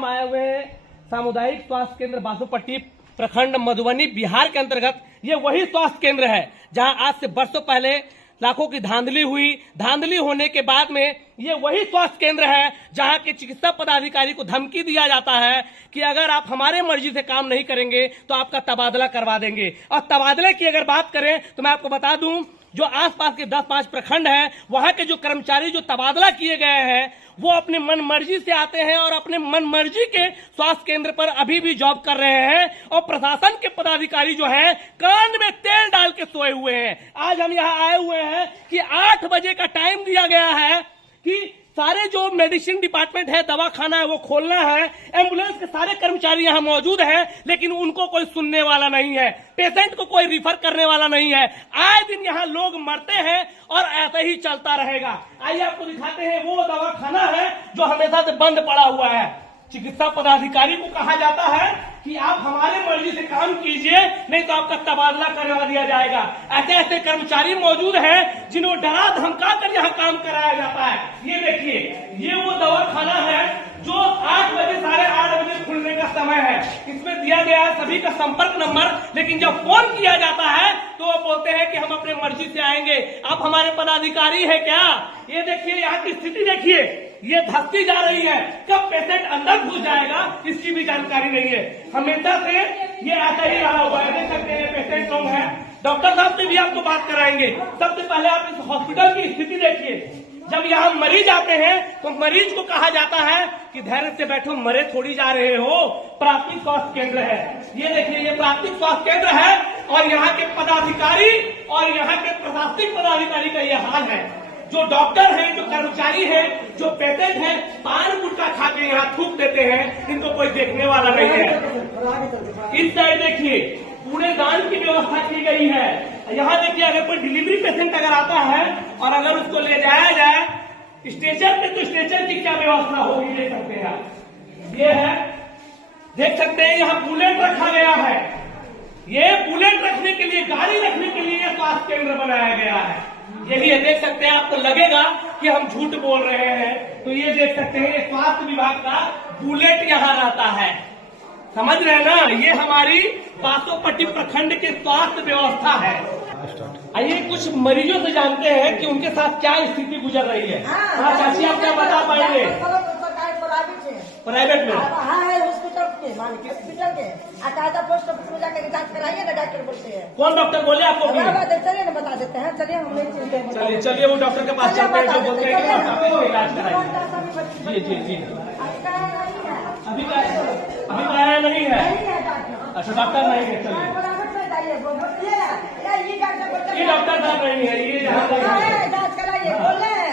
हम आए हुए हैं सामुदायिक स्वास्थ्य केंद्र बासोपट्टी प्रखंड मधुबनी बिहार के अंतर्गत। ये वही स्वास्थ्य केंद्र है जहां आज से बरसों पहले लाखों की धांधली हुई। धांधली होने के बाद में ये वही स्वास्थ्य केंद्र है जहां के चिकित्सा पदाधिकारी को धमकी दिया जाता है कि अगर आप हमारे मर्जी से काम नहीं करेंगे तो आपका तबादला करवा देंगे। और तबादले की अगर बात करें तो मैं आपको बता दूं, जो आसपास के 10-5 प्रखंड हैं वहां के जो कर्मचारी जो तबादला किए गए हैं वो अपने मन मर्जी से आते हैं और अपने मन मर्जी के स्वास्थ्य केंद्र पर अभी भी जॉब कर रहे हैं। और प्रशासन के पदाधिकारी जो हैं कान में तेल डाल के सोए हुए हैं। आज हम यहाँ आए हुए हैं कि 8 बजे का टाइम दिया गया है कि सारे जो मेडिसिन डिपार्टमेंट है, दवाखाना है, वो खोलना है। एम्बुलेंस के सारे कर्मचारी यहाँ मौजूद हैं, लेकिन उनको कोई सुनने वाला नहीं है। पेशेंट को कोई रिफर करने वाला नहीं है। आए दिन यहाँ लोग मरते हैं और ऐसे ही चलता रहेगा। आइए आपको दिखाते हैं वो दवाखाना है जो हमेशा से बंद पड़ा हुआ है। चिकित्सा पदाधिकारी को कहा जाता है कि आप हमारे मर्जी से काम कीजिए, नहीं तो आपका तबादला करवा दिया जाएगा। ऐसे ऐसे कर्मचारी मौजूद हैं जिन्हें डरा धमका कर यहाँ काम कराया जाता है। ये देखिए, ये वो दवाखाना है जो 8 बजे 8:30 बजे खुलने का समय है। इसमें दिया गया है सभी का संपर्क नंबर, लेकिन जब फोन किया जाता है तो वो बोलते हैं कि हम अपने मर्जी से आएंगे। आप हमारे पदाधिकारी है क्या? ये देखिए, यहाँ की स्थिति देखिए, ये धसती जा रही है। कब पेशेंट अंदर घुस जाएगा इसकी भी जानकारी नहीं है। हमेशा से ये ऐसा ही रहा हुआ है। देख सकते हैं पेशेंट लोग हैं। डॉक्टर साहब से भी आपको बात कराएंगे। सबसे पहले आप इस हॉस्पिटल की स्थिति देखिए। जब यहाँ मरीज आते हैं तो मरीज को कहा जाता है कि धैर्य से बैठो, मरे थोड़ी जा रहे हो, प्राथमिक स्वास्थ्य केंद्र है। ये देखिए, ये प्राथमिक स्वास्थ्य केंद्र है और यहाँ के पदाधिकारी और यहाँ के प्रशासनिक पदाधिकारी का ये हाल है। जो डॉक्टर हैं, जो कर्मचारी हैं, जो पेशेंट हैं, पान गुटखा खा के यहाँ थूक देते हैं। इनको कोई देखने वाला नहीं है। इस साइड देखिए, कूड़ेदान की व्यवस्था की गई है। यहाँ देखिए, अगर कोई डिलीवरी पेशेंट अगर आता है और अगर उसको ले जाया जाए स्ट्रेचर पे, तो स्ट्रेचर की क्या व्यवस्था होगी देख सकते हैं आप। ये है, देख सकते हैं, यहाँ बुलेट रखा गया है। ये बुलेट रखने के लिए, गाड़ी रखने के लिए स्वास्थ्य केंद्र बनाया गया है। यही है, देख सकते हैं। आपको लगेगा कि हम झूठ बोल रहे हैं, तो ये देख सकते हैं, स्वास्थ्य विभाग का बुलेट यहाँ रहता है। समझ रहे हैं ना? ये हमारी बासोपट्टी प्रखंड के स्वास्थ्य व्यवस्था है। आइए कुछ मरीजों से जानते हैं कि उनके साथ क्या स्थिति गुजर रही है। हाँ चाची, आप क्या बता पाएंगे? प्राइवेट में हॉस्पिटल के पोस्ट ऑफिस में जाकर जांच कराइए ना, डॉक्टर बोलते हैं। कौन डॉक्टर बोले आपको? चलिए ना, बता देते हैं। चलिए, हम नहीं चिंता हैं। चलिए वो डॉक्टर के पास चलते हैं जो बोलते हैं कि आपको इलाज कराइए। जी। अभी का आया नहीं है? अच्छा, डॉक्टर नहीं है। चलिए, ये डॉक्टर साहब नहीं है, ये यहाँ जांच कराइए। बोल रहे हैं,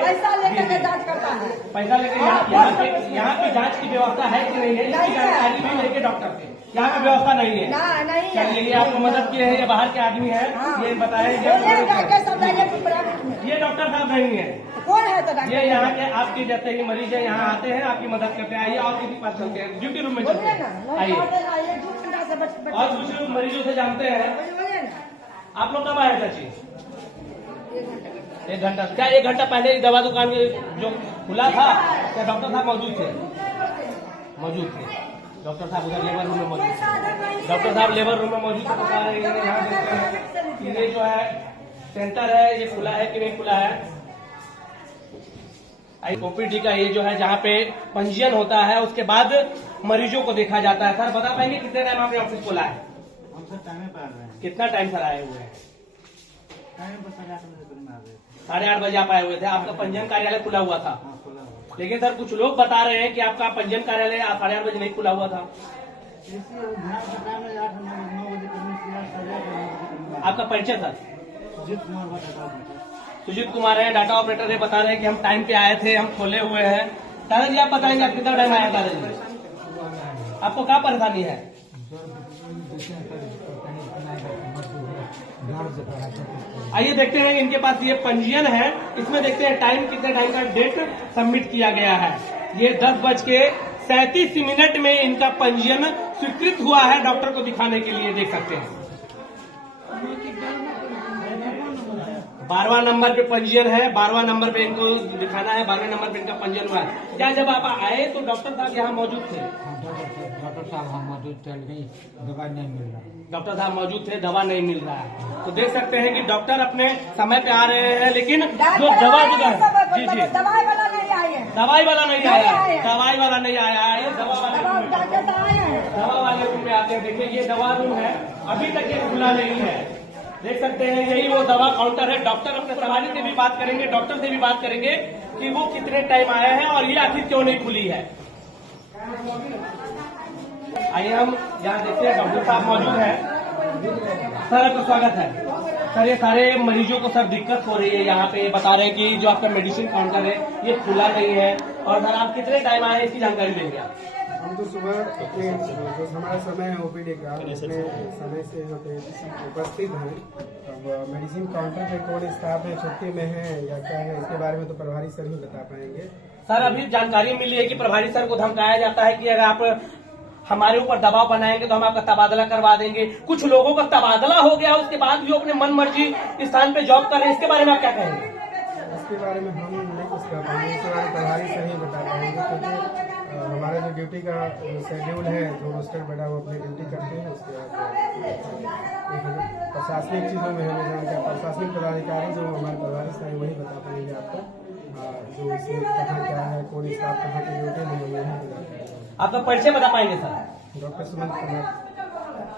पैसा लेकर जांच करता है। पैसा लेकर यहाँ पे जांच की व्यवस्था है कि नहीं है इसकी जानकारी भी लेके डॉक्टर से यहाँ पे व्यवस्था नहीं है। नहीं है। चलिए, आपको मदद किए हैं, ये बाहर के आदमी है। ये बताए, ये डॉक्टर साहब नहीं है। कौन है तो डॉक्टर? ये यहाँ के आपके जैसे ही मरीज है, यहाँ आते हैं, आपकी मदद करते हैं। आइए और किसी पास चलते हैं, ड्यूटी रूम में चलते हैं। आइए और कुछ मरीजों से जानते हैं। आप लोग कब आए चाची? 1 घंटा। क्या 1 घंटा पहले दवा दुकान जो खुला था, क्या डॉक्टर साहब मौजूद थे? मौजूद थे। डॉक्टर साहब उधर लेबर रूम में मौजूद थे। डॉक्टर साहब लेबर रूम में मौजूद बता रहे हैं। यहाँ देखते हैं कि ये जो है सेंटर है, ये खुला है कि नहीं खुला है। ओपीडी का ये जो है जहाँ पे पंजीयन होता है, उसके बाद मरीजों को देखा जाता है। सर बता पाएंगे कितने टाइम आपने ऑफिस खोला है? कितना टाइम सर आए हुए हैं? 8:30 बजे आप आए हुए थे। आपका पंजीयन कार्यालय खुला हुआ था, लेकिन सर कुछ लोग बता रहे हैं कि आपका पंजीयन कार्यालय 8:30 बजे नहीं खुला हुआ था। आपका परिचय सर? सुजीत कुमार है, डाटा ऑपरेटर है। बता रहे हैं कि हम टाइम पे आए थे, हम खोले हुए हैं। दादाजी आप बताएंगे आप कितना टाइम आया? दादाजी आपको क्या परेशानी है? आइए देखते हैं, इनके पास ये पंजीयन है, इसमें देखते हैं टाइम कितने टाइम का डेट सबमिट किया गया है। ये 10:37 में इनका पंजीयन स्वीकृत हुआ है डॉक्टर को दिखाने के लिए। देख सकते हैं 12वां नंबर पे पंजीयन है, 12वां नंबर पे इनको दिखाना है, 12वें नंबर पे इनका पंजीयन हुआ है। क्या जब आप आए तो डॉक्टर साहब यहाँ मौजूद थे? डॉक्टर साहब हम मौजूद थे, लेकिन दवाई नहीं मिल रहा। डॉक्टर साहब मौजूद थे, दवा नहीं मिल रहा है। तो देख सकते हैं कि डॉक्टर अपने समय पे आ रहे हैं, लेकिन जो दवा जी जी दवाई वाला नहीं आए हैं। दवाई वाला नहीं आया, नहीं आया। दवाई वाला नहीं आया है, ये दवा वाले रूम में- डॉक्टर तो आए हैं। दवा वाले रूम में आते हैं। देखिए ये दवा रूम है, अभी तक ये खुला नहीं है। देख सकते हैं यही वो दवा काउंटर है। डॉक्टर अपने सवारी से भी बात करेंगे, डॉक्टर से भी बात करेंगे कि वो कितने टाइम आए हैं और ये आखिर क्यों नहीं खुली है। आइए हम यहाँ देखते हैं, डॉक्टर साहब मौजूद है। सर आपका स्वागत है। सर ये सारे मरीजों को सर दिक्कत हो रही है, यहाँ पे बता रहे हैं कि जो आपका मेडिसिन काउंटर है ये खुला नहीं है। और सर आप कितने टाइम आए हैं इसकी जानकारी देंगे आप? हम तो सुबह अपने जो हमारा समय है ओपीडी का अपने समय से यहाँ पे उपस्थित हैं। अब मेडिसिन काउंटर पे कौन स्टाफ है, छुट्टी में है या क्या है, इसके बारे में तो प्रभारी सर ही बता पाएंगे। सर अभी जानकारी मिली है कि प्रभारी सर को धमकाया जाता है कि अगर आप हमारे ऊपर दबाव बनाएंगे तो हम आपका तबादला करवा देंगे। कुछ लोगों का तबादला हो गया, उसके बाद भी अपने मन मर्जी स्थान पे जॉब कर रहे हैं, इसके बारे में आप क्या कहेंगे? इसके बारे में हम नहीं कुछ कर पाएंगे, इसके बारे में प्रभारी सर ही बता पाएंगे, क्योंकि हमारा जो ड्यूटी का शेड्यूल है, जो रोस्टर बना वो अपनी ड्यूटी करते हैं। उसके बाद प्रशासनिक चीज़ों में हमें जानते हैं, प्रशासनिक पदाधिकारी जो हमारे प्रभारी सर वही बता पाएंगे आपको, जो इसमें कहाँ क्या है, कौन स्टाफ कहाँ की ड्यूटी में वही बता पाएंगे। आपका परिचय बता पाएंगे सर? डॉक्टर सुमंत कुमार,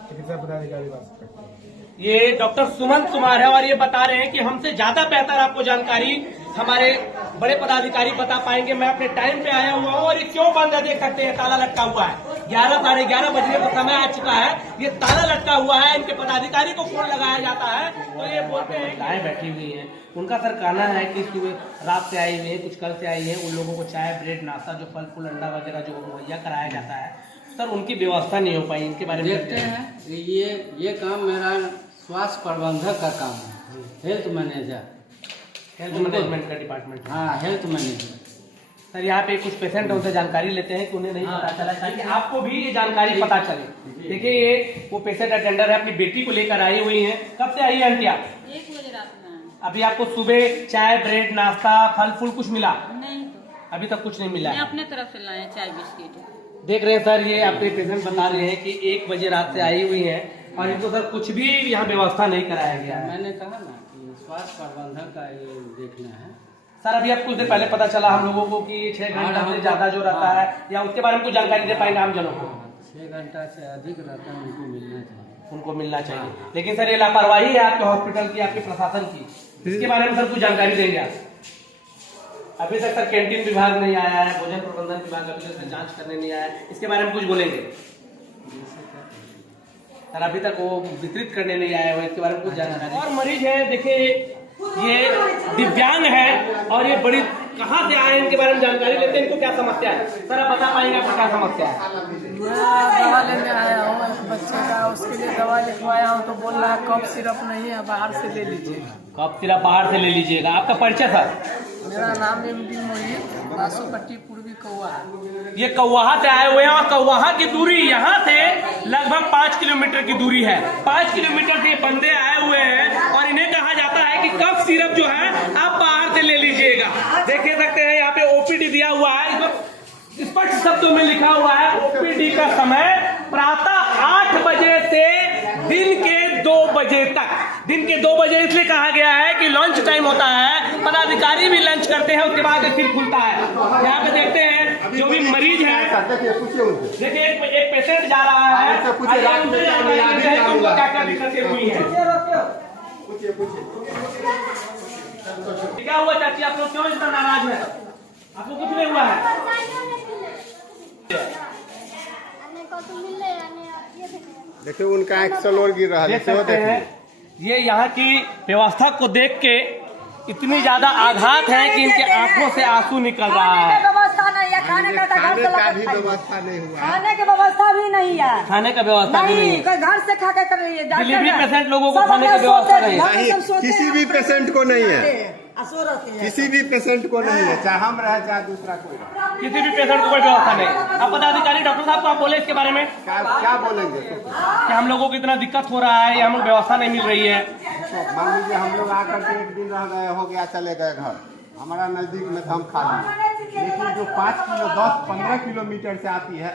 चिकित्सा पदाधिकारी वास्तव। ये डॉक्टर सुमंत कुमार है और ये बता रहे हैं कि हमसे ज्यादा बेहतर आपको जानकारी हमारे बड़े पदाधिकारी बता पाएंगे। मैं अपने टाइम पे आया हुआ हूँ और ये क्यों बंद है देख सकते हैं, ताला लटका हुआ है। 11 साढ़े 11 बजने का समय आ चुका है, ये ताला लटका हुआ है। इनके पदाधिकारी को फोन लगाया जाता है तो ये बोलते हैं गायें बैठी हुई हैं। उनका सर कहना है कि सुबह रात से आई हुई है, कुछ कल से आई है, उन लोगों को चाय ब्रेड नाश्ता जो फल फूल अंडा वगैरह जो मुहैया कराया जाता है, सर उनकी व्यवस्था नहीं हो पाई। इनके बारे में देखते हैं, ये काम मेरा स्वास्थ्य प्रबंधक का काम है, हेल्थ मैनेजर, हेल्थ मैनेजमेंट का डिपार्टमेंट। हाँ हेल्थ मैनेजर। सर यहाँ पे कुछ पेशेंट है, उनसे जानकारी लेते हैं कि उन्हें नहीं पता चला, ताकि आपको भी ये जानकारी पता चले। देखिए ये वो पेशेंट अटेंडर है, अपनी बेटी को लेकर आई हुई है। कब से आई है आंटी आप? 1 बजे रात में आए। अभी आपको सुबह चाय ब्रेड नाश्ता फल फूल कुछ मिला? नहीं तो अभी तक कुछ नहीं मिला मैं है। अपने तरफ से लाए चाय बिस्किट। देख रहे हैं सर, ये आपके पेशेंट बता रहे हैं कि 1 बजे रात से आई हुई है और इनको सर कुछ भी यहाँ व्यवस्था नहीं कराया गया है। मैंने कहा ना कि स्वास्थ्य प्रबंधक का ये देखना है। सर अभी आप कुछ देर पहले पता चला हम लोगों को कि 6 घंटा से ज्यादा जो रहता है, या उसके बारे में कुछ जानकारी दे पाएंगे आम जनों को? 6 घंटा से अधिक रहता है, उनको मिलना चाहिए। उनको मिलना चाहिए, लेकिन सर ये लापरवाही है आपके हॉस्पिटल की, आपके प्रशासन की, इसके बारे में सर कुछ जानकारी देंगे आप? अभी तक सर कैंटीन विभाग नहीं आया है, भोजन प्रबंधन विभाग अभी तक जांच करने नहीं आया है, इसके बारे में कुछ बोलेंगे? सर अभी तक वो वितरित करने नहीं आया है, इसके बारे में कुछ जानकारी? और मरीज है, देखिए ये दिव्यांग है और ये बड़ी कहाँ से आए इनके बारे में जानकारी लेते हैं। इनको क्या समस्या है सर, आप बता पाएंगे आपको क्या समस्या है? मैं दवा लेने आया हूँ एक बच्चे का, उसके लिए दवा लिखवाया हूँ तो बोल रहा है कफ सिरप नहीं है, बाहर से ले लीजिएगा। कफ सिरप बाहर से ले लीजिएगा। आपका परिचय सर? मेरा नाम MD मोहित, बासुपट्टी पूर्वी कौआ। ये कौवाहा से आए हुए हैं और कौवाहा की दूरी यहाँ से लगभग 5 किलोमीटर की दूरी है। 5 किलोमीटर से ये बंदे आए हुए हैं और इन्हें कहा जाता है कि कफ सिरप जो है आप बाहर से ले लीजिएगा। देख सकते हैं यहाँ पे ओपीडी दिया हुआ है, इसमें स्पष्ट शब्दों में लिखा हुआ है ओपीडी का समय प्रातः 8 बजे से दिन के 2 बजे तक। दिन के 2 बजे इसलिए कहा गया है कि लंच टाइम होता है, पदाधिकारी भी लंच करते हैं, उसके बाद फिर खुलता है। यहाँ पे देखते हैं जो भी मरीज है, देखिए एक पेशेंट जा रहा है, उनको क्या क्या दिक्कतें हुई है। क्या हुआ चाची, आप लोग क्यों इतना नाराज है? आपको कुछ नहीं हुआ है? देखिए उनका एक्सल और गिर रहा है, देख सकते हैं ये यहाँ की व्यवस्था को देख के इतनी ज्यादा आघात है कि इनके आंखों से आंसू निकल रहा है। व्यवस्था नहीं है, खाने का घर से का भी लाकर व्यवस्था नहीं हुआ। खाने की व्यवस्था भी नहीं है। खाने का व्यवस्था भी नहीं नहीं, है। कोई घर से खा के कर रही है। डिलीवरी पेशेंट लोगों को खाने की व्यवस्था नहीं है। किसी भी पेशेंट को नहीं है, असुर होती है। किसी भी पेशेंट को नहीं है, चाहे हम रहे चाहे दूसरा कोई रहे। किसी भी पेशेंट को कोई व्यवस्था नहीं है। आप पदाधिकारी डॉक्टर साहब को आप बोले इसके बारे में क्या बोलेंगे? कि हम लोगों को इतना दिक्कत हो रहा है, या हम लोग व्यवस्था नहीं मिल रही है। मान लीजिए हम लोग आकर के एक दिन रह गए, हो गया, चले गए घर, हमारा नजदीक में तो हम खा लिए, लेकिन जो 5 किलो 10-15 किलोमीटर से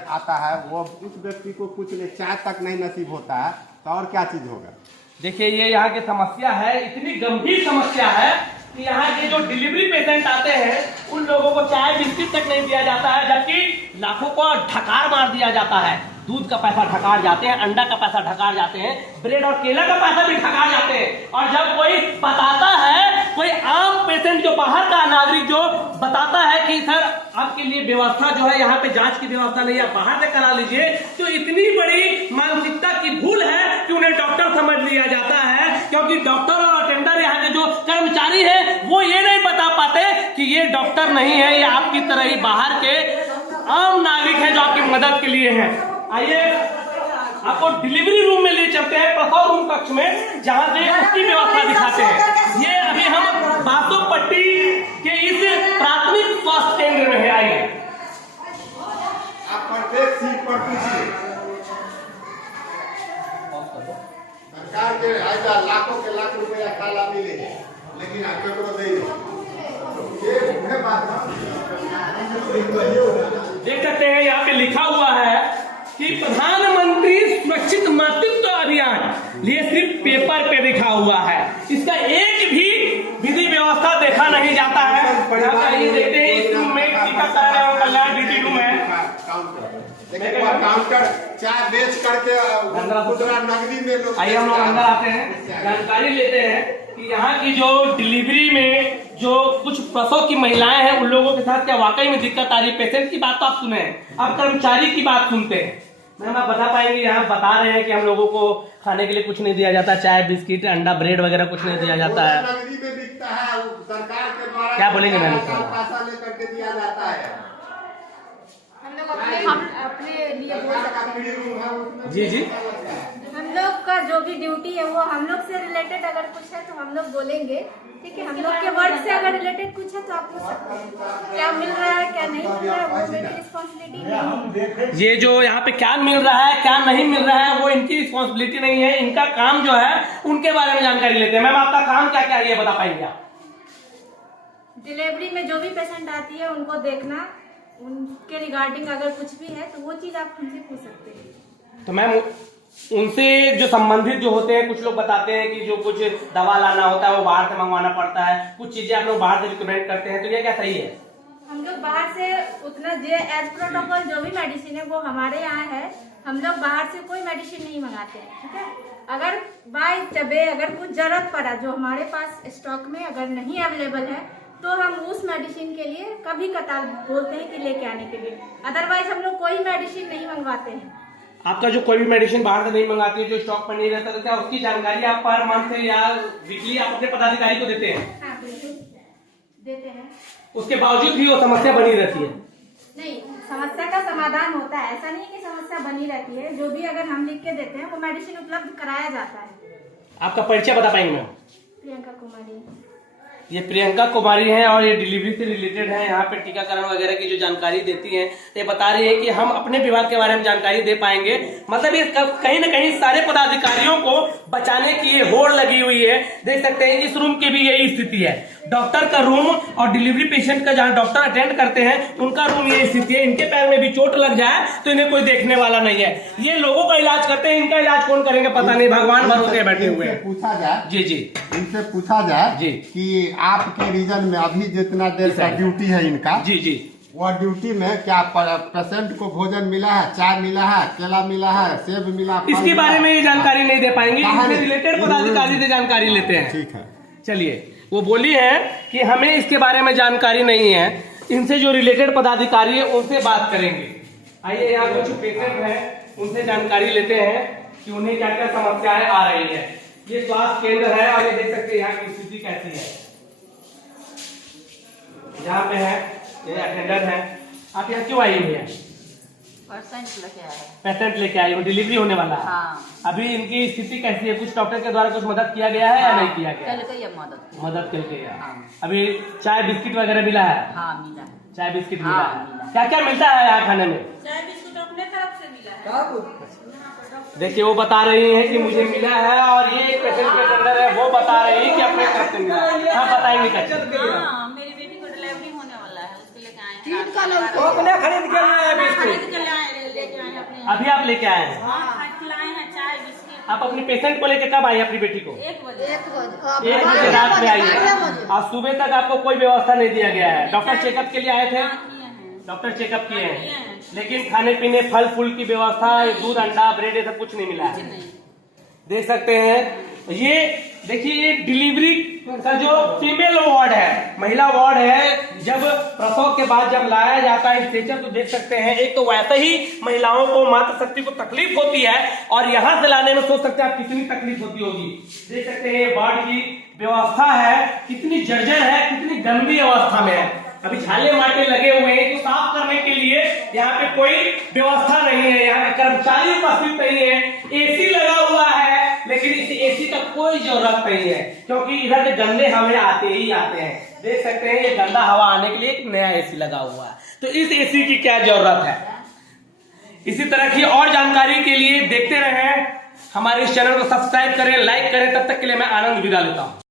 आता है वो उस व्यक्ति को कुछ नहीं, चाय तक नहीं नसीब होता है, तो और क्या चीज होगा। देखिए ये यहाँ की समस्या है, इतनी गंभीर समस्या है कि यहाँ के जो डिलीवरी पेशेंट आते हैं उन लोगों को चाय बिस्किट तक नहीं दिया जाता है, जबकि लाखों को ढकार मार दिया जाता है। दूध का पैसा ढकार जाते हैं, अंडा का पैसा ढकार जाते हैं, ब्रेड और केला का पैसा भी ढकार जाते हैं। और जब कोई बताता है, कोई आम पेशेंट जो बाहर का नागरिक जो बताता है कि सर आपके लिए व्यवस्था जो है यहाँ पे जांच की व्यवस्था नहीं है, बाहर से करा लीजिए, तो इतनी बड़ी मानसिकता की भूल है कि उन्हें डॉक्टर समझ लिया जाता है। क्योंकि डॉक्टर और अटेंडर यहाँ के जो कर्मचारी है वो ये नहीं बता पाते कि ये डॉक्टर नहीं है, ये आपकी तरह ही बाहर के आम नागरिक है जो आपकी मदद के लिए है। आइए आपको डिलीवरी रूम में ले चलते हैं, प्रसव रूम कक्ष में, जहां से उसकी व्यवस्था दिखाते हैं। ये अभी हम बासोपट्टी के इस प्राथमिक स्वास्थ्य केंद्र में है। आइए आप प्रत्येक सीट पर पूछिए, सरकार के आएगा लाखों के लाख रुपया काला मिले, लेकिन आपको तो दे ये बात देख सकते हैं यहाँ पे लिखा हुआ है कि प्रधानमंत्री सुरक्षित मातृत्व अभियान, ये सिर्फ पेपर पे लिखा हुआ है, इसका एक भी विधि व्यवस्था देखा नहीं जाता है। ये देखते हैं इस रूम में टीकाकरण एवं कल्याण ड्यूटी रूम है, काउंटर चाय बेच करके खुदरा नकदी में लोग। आइए हम लोग अंदर आते हैं, जानकारी लेते हैं कि यहाँ की जो डिलीवरी में जो कुछ प्रसव की महिलाएं हैं उन लोगों के साथ क्या वाकई में दिक्कत आ रही है। पेशेंट की बात तो आप सुने, अब कर्मचारी की बात सुनते हैं। मैम आप बता पाएंगे, यहाँ बता रहे हैं कि हम लोगों को खाने के लिए कुछ नहीं दिया जाता, चाय बिस्किट अंडा ब्रेड वगैरह कुछ नहीं दिया जाता है, नकदी में बिकता है, सरकार के द्वारा क्या बोलेंगे मैम? पैसा लेकर के दिया जाता है। हम अपने लिए बोल सकते हैं। जी जी, हम लोग का जो भी ड्यूटी है वो हम लोग से रिलेटेड अगर कुछ है तो हम लोग बोलेंगे, ठीक है। हम लोग के वर्क से अगर रिलेटेड कुछ है तो आप पूछ सकते हैं, क्या मिल रहा है क्या नहीं मिल रहा है, वो मेरी रिस्पॉन्सिबिलिटी नहीं है। ये जो यहाँ पे क्या मिल रहा है क्या नहीं मिल रहा है वो इनकी रिस्पॉन्सिबिलिटी नहीं है, इनका काम जो है उनके बारे में जानकारी लेते हैं। मैम आपका काम क्या क्या है ये बता पाएंगे आप? डिलीवरी में जो भी पेशेंट आती है उनको देखना, उनके रिगार्डिंग अगर कुछ भी है तो वो चीज आप हमसे पूछ सकते हैं। तो मैम उनसे जो संबंधित जो होते हैं, कुछ लोग बताते हैं कि जो कुछ दवा लाना होता है वो बाहर से मंगवाना पड़ता है, कुछ चीजें आप लोग बाहर से रिकमेंड करते हैं, तो ये क्या सही है? हम लोग बाहर से उतना जो एज प्रोटोकॉल जो भी मेडिसिन है वो हमारे यहाँ है, हम लोग बाहर से कोई मेडिसिन नहीं मंगाते हैं, ठीक है। अगर बाय तबे अगर कुछ जरूरत पड़ा जो हमारे पास स्टॉक में अगर नहीं अवेलेबल है तो हम उस मेडिसिन के लिए कभी कतार बोलते हैं कि लेके आने के लिए, अदरवाइज हम लोग कोई मेडिसिन नहीं मंगवाते हैं। आपका जो कोई भी मेडिसिन बाहर से नहीं मंगाती है, जो स्टॉक पर नहीं रहता, तो क्या उसकी जानकारी आप पर मंथ या वीकली आप अपने पदाधिकारी को देते हैं? हाँ बिल्कुल देते हैं। उसके बावजूद भी वो समस्या बनी रहती है? नहीं, समस्या का समाधान होता है, ऐसा नहीं कि समस्या बनी रहती है। जो भी अगर हम लिख के देते हैं वो मेडिसिन उपलब्ध कराया जाता है। आपका परिचय बता पाएंगे मैम? प्रियंका कुमारी। ये प्रियंका कुमारी हैं और ये डिलीवरी से रिलेटेड है, यहाँ पे टीकाकरण वगैरह की जो जानकारी देती हैं। ये बता रही है कि हम अपने विभाग के बारे में जानकारी दे पाएंगे, मतलब ये कहीं ना कहीं सारे पदाधिकारियों को बचाने की ये होड़ लगी हुई है। देख सकते हैं इस रूम की भी यही स्थिति है, डॉक्टर का रूम और डिलीवरी पेशेंट का जहाँ डॉक्टर अटेंड करते हैं उनका रूम ये स्थिति है। इनके पैर में भी चोट लग जाए तो इन्हें कोई देखने वाला नहीं है। ये लोगों का इलाज करते हैं, इनका इलाज कौन करेंगे पता नहीं, भगवान भरोसे बैठे हुए हैं। पूछा जाए, जी जी, इनसे पूछा जाए जी कि आपके रीजन में अभी जितना देर का ड्यूटी है इनका, जी जी, वह ड्यूटी में क्या पेशेंट को भोजन मिला है, चाय मिला है, केला मिला है, सेब मिला, इसके बारे में ये जानकारी नहीं दे पाएंगे, इससे रिलेटेड पदाधिकारी से जानकारी लेते हैं। ठीक है, चलिए। वो बोली है कि हमें इसके बारे में जानकारी नहीं है, इनसे जो रिलेटेड पदाधिकारी है उनसे बात करेंगे। आइए यहाँ कुछ पेशेंट हैं, उनसे जानकारी लेते हैं कि उन्हें क्या क्या समस्याएं आ रही है। ये स्वास्थ्य केंद्र है और ये देख सकते हैं यहाँ की स्थिति कैसी है। यहाँ पे है ये अटेंडर है। आप यहाँ क्यों आई हुई है? पेशेंट लेके आई हो, डिलीवरी होने वाला है। हाँ। अभी इनकी स्थिति कैसी है? कुछ डॉक्टर के द्वारा कुछ मदद किया गया है या नहीं किया गया? मदद कर गया। अभी चाय बिस्किट वगैरह मिला है? हाँ मिला, चाय बिस्किट हाँ, मिला है। क्या क्या मिलता है यहाँ खाने में? चाय बिस्कुट अपने तरफ से मिला है। देखिए वो बता रही हैं कि मुझे मिला है, और ये एक पेशेंट के अंदर है, वो बता रही है कि अपने तरफ से मिला है। हाँ बताएंगे कैसे। हाँ, मेरी बेटी को डिलीवरी होने वाला है, उसके लेके आए हैं। तीन का लोग वो अपने खरीद के लाए हैं बिस्कुट। खरीद के लेके आए हैं अपने। अभी आप लेके आए हैं? हाँ, खिलाए हैं चाय बिस्किट। आप अपने पेशेंट को लेके कब आई अपनी बेटी को? 1 बजे। 1 बजे 1 बजे रात में आई है, और सुबह तक आपको कोई व्यवस्था नहीं दिया गया है। डॉक्टर चेकअप के लिए आए थे? हाँ, किए हैं। डॉक्टर चेकअप किए किए हैं, हैं। लेकिन खाने पीने फल फूल की व्यवस्था, दूध अंडा ब्रेड ये सब कुछ नहीं मिला है। नहीं। देख सकते हैं ये, देखिए ये डिलीवरी का जो फीमेल वार्ड है, महिला वार्ड है। जब प्रसव के बाद जब लाया जाता है स्ट्रेचर, तो देख सकते हैं एक तो वैसे ही महिलाओं को, मातृ शक्ति को तकलीफ होती है, और यहां से लाने में सोच सकते हैं आप कितनी तकलीफ होती होगी। देख सकते हैं वार्ड की व्यवस्था है कितनी जर्जर है, कितनी गंदी अवस्था में है। अभी छाले माटे लगे हुए हैं, तो साफ करने के लिए यहाँ पे कोई व्यवस्था नहीं है, यहाँ पे कर्मचारी उपस्थित नहीं है। एसी लगा हुआ है, लेकिन इस एसी का कोई जरूरत नहीं है, क्योंकि इधर के गंदे हमें आते ही आते हैं। देख सकते हैं ये गंदा हवा आने के लिए एक नया एसी लगा हुआ है, तो इस एसी की क्या जरूरत है। इसी तरह की और जानकारी के लिए देखते रहें हमारे इस चैनल को, सब्सक्राइब करें, लाइक करें। तब तक के लिए मैं आनंद विदा लेता हूँ।